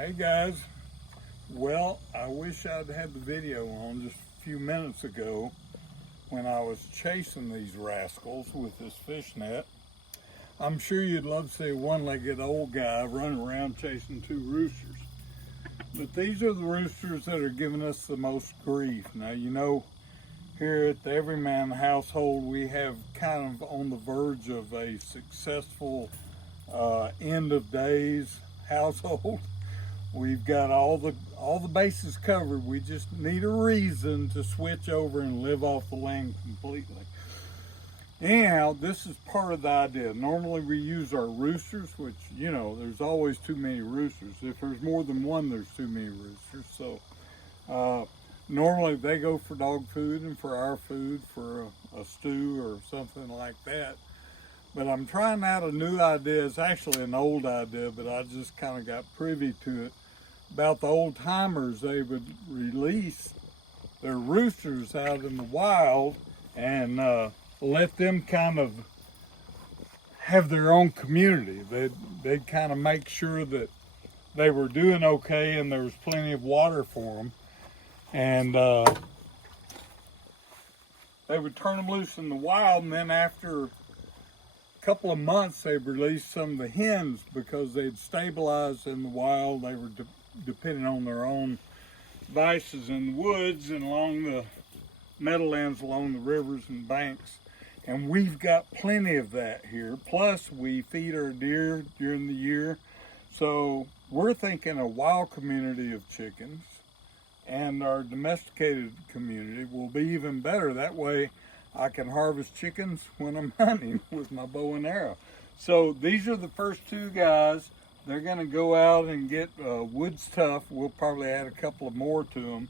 Hey guys, well, I wish I'd had the video on just a few minutes ago when I was chasing these rascals with this fish net. I'm sure you'd love to see a one-legged old guy running around chasing two roosters. But these are the roosters that are giving us the most grief. Now, you know, here at the Everyman household, we have kind of on the verge of a successful end of days household. We've got all the bases covered. We just need a reason to switch over and live off the land completely. Anyhow, this is part of the idea. Normally we use our roosters, which, you know, there's always too many roosters. If there's more than one, there's too many roosters. So normally they go for dog food and for our food, for a stew or something like that. But I'm trying out a new idea. It's actually an old idea, but I just kind of got privy to it. About the old timers, they would release their roosters out in the wild and let them kind of have their own community. They'd kind of make sure that they were doing okay and there was plenty of water for them. And they would turn them loose in the wild, and then after couple of months they released some of the hens because they'd stabilized in the wild. They were depending on their own vices in the woods and along the meadowlands along the rivers and banks, and we've got plenty of that here. Plus we feed our deer during the year, so we're thinking a wild community of chickens and our domesticated community will be even better. That way I can harvest chickens when I'm hunting with my bow and arrow. So these are the first two guys. They're gonna go out and get wood's tough. We'll probably add a couple of more to them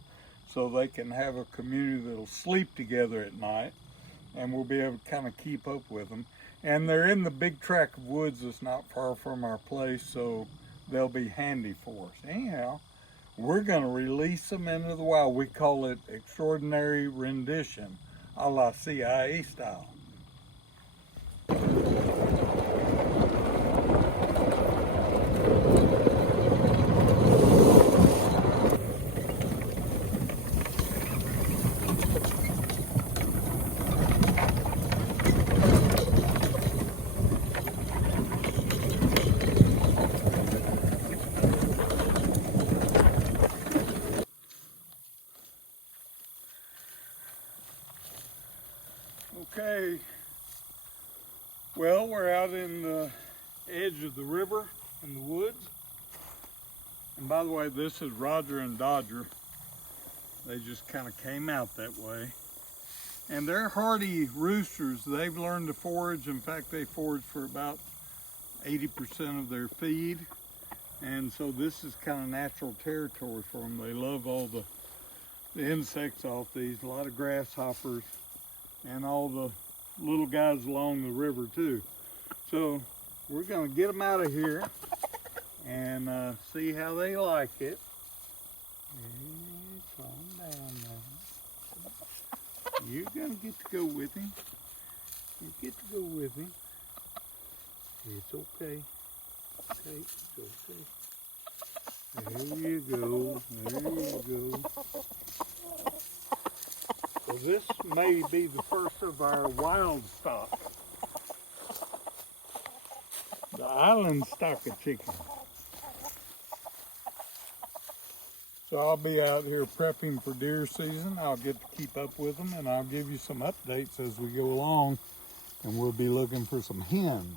so they can have a community that'll sleep together at night, and we'll be able to kind of keep up with them. And they're in the big tract of woods that's not far from our place, so they'll be handy for us. Anyhow, we're gonna release them into the wild. We call it extraordinary rendition, a la CIA style. Okay, well, we're out in the edge of the river in the woods. And by the way, this is Roger and Dodger. They just kind of came out that way. And they're hardy roosters. They've learned to forage. In fact, they forage for about 80% of their feed. And so this is kind of natural territory for them. They love all the insects off these, a lot of grasshoppers, and all the little guys along the river too. So we're gonna get them out of here and see how they like it. Hey, calm down now. You're gonna get to go with him. You get to go with him. It's okay. Okay, it's okay. There you go. There you go. So this may be the first of our wild stock. The island stock of chicken. So I'll be out here prepping for deer season. I'll get to keep up with them, and I'll give you some updates as we go along, and we'll be looking for some hens.